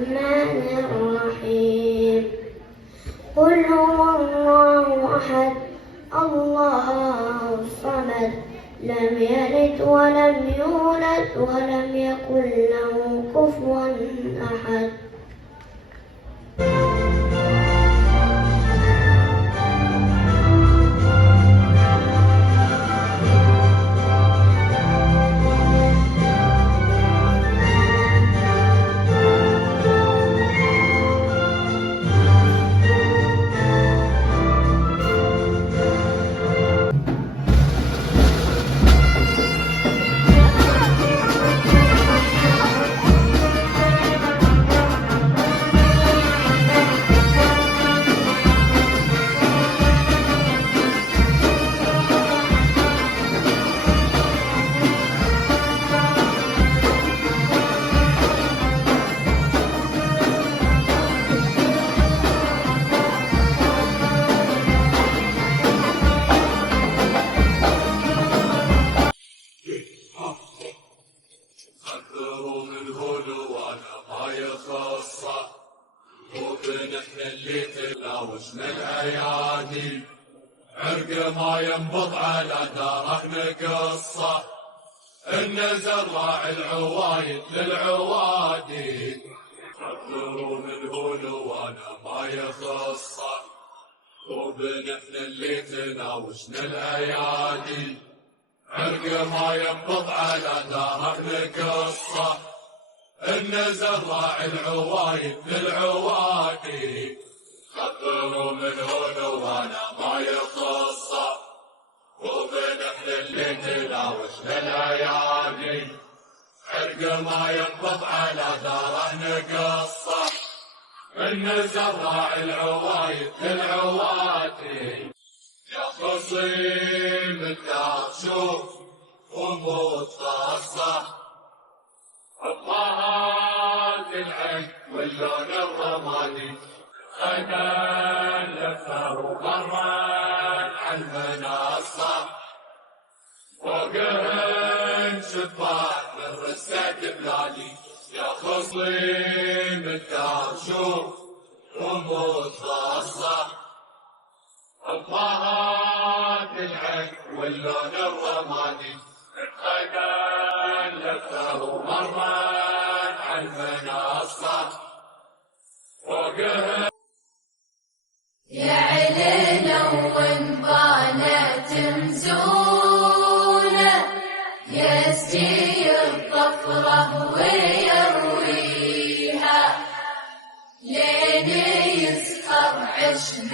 الرحمن الرحيم قل هو الله أحد الله الصمد لم يلد ولم يولد ولم يكن له كفوا أحد. ونحن اللي تلاوشنا الايادي عرق ما ينبض على داره نقصه ان زرع العوايد للعوادي يقدرون الهول وانا ما يخصه وبنحن اللي تلاوشنا الايادي عرق ما ينبض على داره نقصه إن زرع العوايد للعوادي خطروا من هون وانا ما يخصه وبنحن اللي تلاوشنا الايادي عرق ما ينبض على داره نقصه إن زرع العوايد للعوادي يا خصيم الدار شوف وموت خاصه الطهات العين واللون الرمادي أنا لفه ومرت على المنصة فوقهن شباك من رسة بلادي يا خصيم الدار شوف وموت خاصة الطهات العين واللون الرمادي لفه ومرت على المنصة فوقها يا علينا وانبانت مزونة يسجي الظفرة ويرويها لين يسخر عشب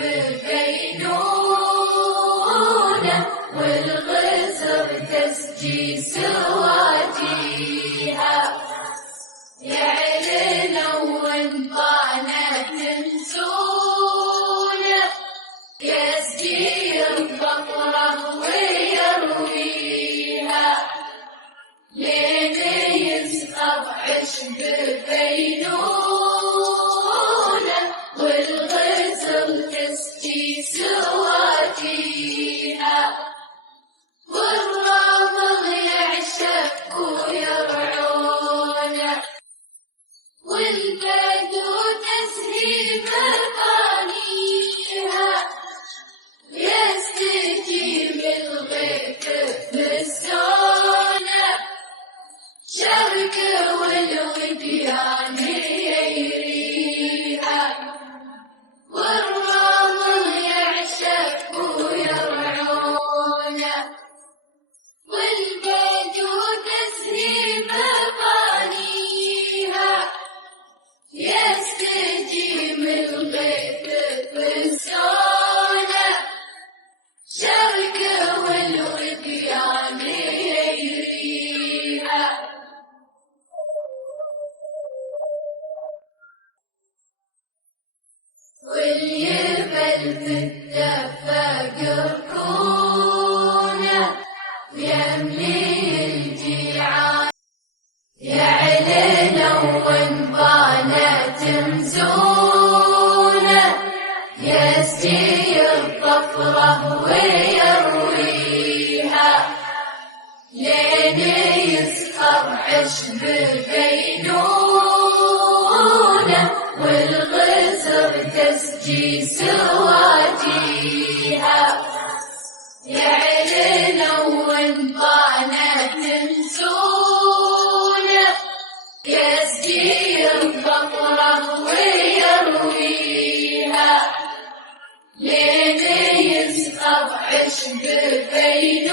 بينونة والغزر تسجي سواجيها يا علينا وانطانت نسونة يسقي البقرة ويرويها لين يسقط عشب بينونة والغزر تسجي سواجيها والرمل يعشق ويرعونه والبدو تسهيب مقانيها يستجيب الغيث بالسونة شرق والوديان يريها والرمل يعشق ويرعونه والبدو تسهيب مقانيها يستجيب الغيث بالسونة شرق والوديان يريها واليبل في الدفاق ركونه يملي الجيعان يا علينا وانبانت مزونة يسجي الظفرة ويرويها لين يسخر عشب بينونة تنسونه والغزر تسجي سواجيها يا علنا وانطانا تنسونه يسقي الظفرة ويرويها لين يسقط عشق بين